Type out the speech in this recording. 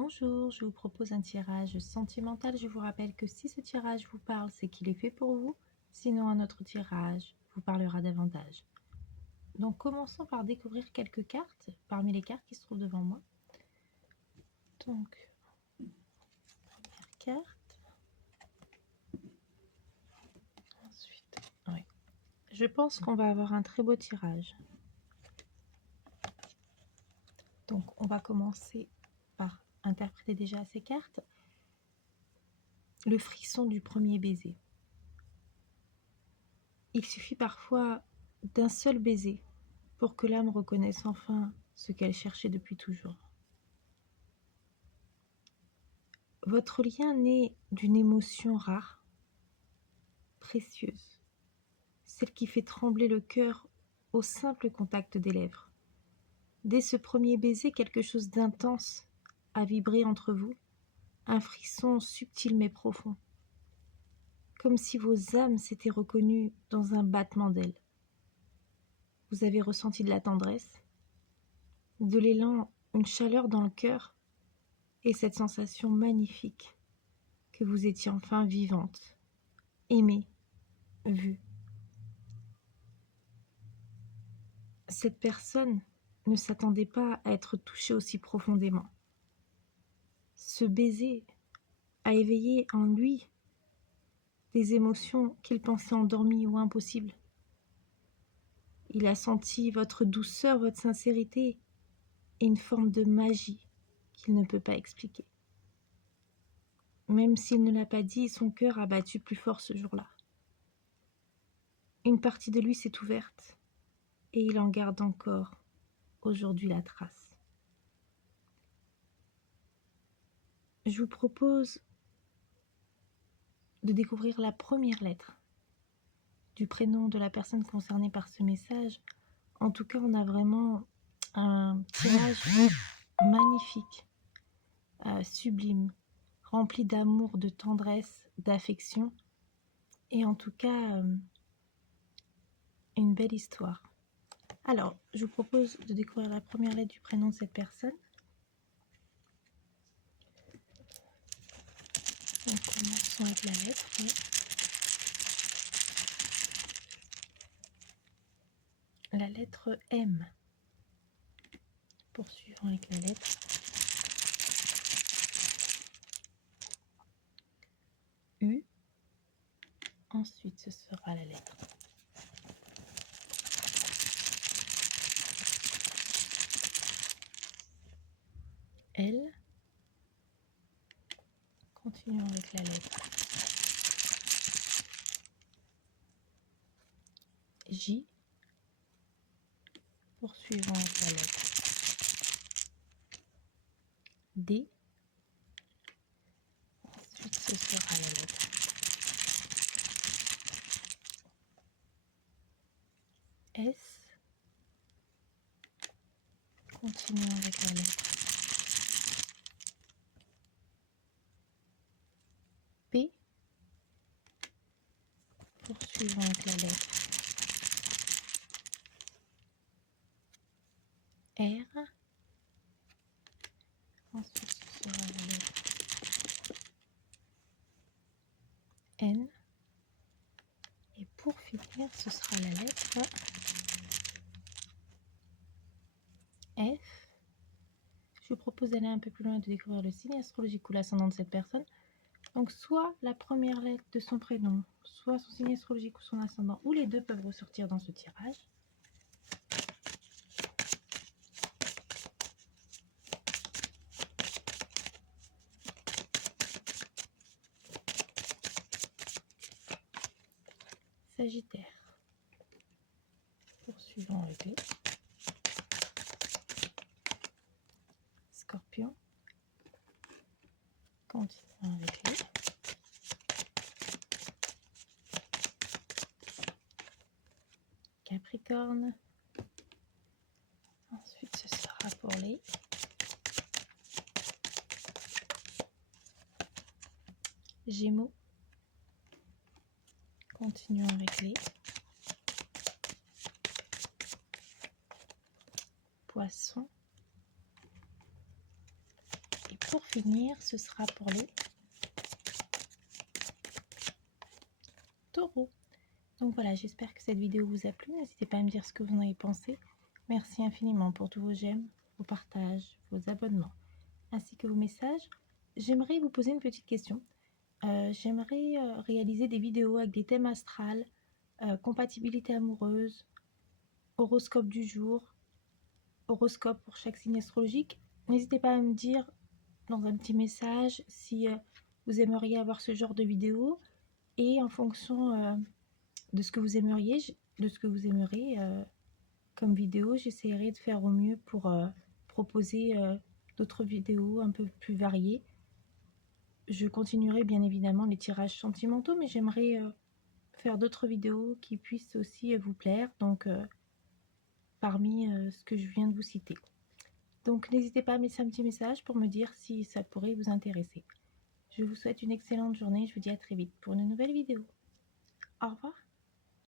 Bonjour, je vous propose un tirage sentimental. Je vous rappelle que si ce tirage vous parle, c'est qu'il est fait pour vous. Sinon, un autre tirage vous parlera davantage. Donc, commençons par découvrir quelques cartes parmi les cartes qui se trouvent devant moi. Donc, première carte. Ensuite, oui. Je pense qu'on va avoir un très beau tirage. Donc, on va commencer par interpréter déjà ces cartes. Le frisson du premier baiser. Il suffit parfois d'un seul baiser pour que l'âme reconnaisse enfin ce qu'elle cherchait depuis toujours. Votre lien naît d'une émotion rare, précieuse, celle qui fait trembler le cœur au simple contact des lèvres. Dès ce premier baiser, quelque chose d'intense a vibré entre vous, un frisson subtil mais profond, comme si vos âmes s'étaient reconnues dans un battement d'ailes. Vous avez ressenti de la tendresse, de l'élan, une chaleur dans le cœur, et cette sensation magnifique que vous étiez enfin vivante, aimée, vue. Cette personne ne s'attendait pas à être touchée aussi profondément. Ce baiser a éveillé en lui des émotions qu'il pensait endormies ou impossibles. Il a senti votre douceur, votre sincérité et une forme de magie qu'il ne peut pas expliquer. Même s'il ne l'a pas dit, son cœur a battu plus fort ce jour-là. Une partie de lui s'est ouverte et il en garde encore aujourd'hui la trace. Je vous propose de découvrir la première lettre du prénom de la personne concernée par ce message. En tout cas, on a vraiment un tirage magnifique, sublime, rempli d'amour, de tendresse, d'affection et en tout cas une belle histoire. Alors, je vous propose de découvrir la première lettre du prénom de cette personne. Donc, commençons avec la lettre. La lettre M. Poursuivons avec la lettre U. Ensuite, ce sera la lettre L. Continuons avec la lettre J. Poursuivons avec la lettre D. Ensuite, ce sera la lettre S. Continuons avec la lettre P. Poursuivons avec la lettre R. Ensuite, ce sera la lettre N. Et pour finir, ce sera la lettre F. Je vous propose d'aller un peu plus loin et de découvrir le signe astrologique ou l'ascendant de cette personne. Donc, soit la première lettre de son prénom, soit son signe astrologique ou son ascendant, ou les deux peuvent ressortir dans ce tirage. Sagittaire. Poursuivons avec les Scorpion. Continuons avec les Capricorne. Ensuite, ce sera pour les Gémeaux. Continuons avec les Poissons. Et pour finir, ce sera pour les taureaux. Donc voilà, j'espère que cette vidéo vous a plu. N'hésitez pas à me dire ce que vous en avez pensé. Merci infiniment pour tous vos j'aime, vos partages, vos abonnements, ainsi que vos messages. J'aimerais vous poser une petite question. J'aimerais réaliser des vidéos avec des thèmes astrales, compatibilité amoureuse, horoscope du jour, horoscope pour chaque signe astrologique. N'hésitez pas à me dire dans un petit message si vous aimeriez avoir ce genre de vidéo, et en fonction de ce que vous aimeriez, comme vidéo, j'essaierai de faire au mieux pour proposer d'autres vidéos un peu plus variées. Je continuerai bien évidemment les tirages sentimentaux, mais j'aimerais faire d'autres vidéos qui puissent aussi vous plaire, donc parmi ce que je viens de vous citer. Donc n'hésitez pas à me laisser un petit message pour me dire si ça pourrait vous intéresser. Je vous souhaite une excellente journée, je vous dis à très vite pour une nouvelle vidéo. Au revoir.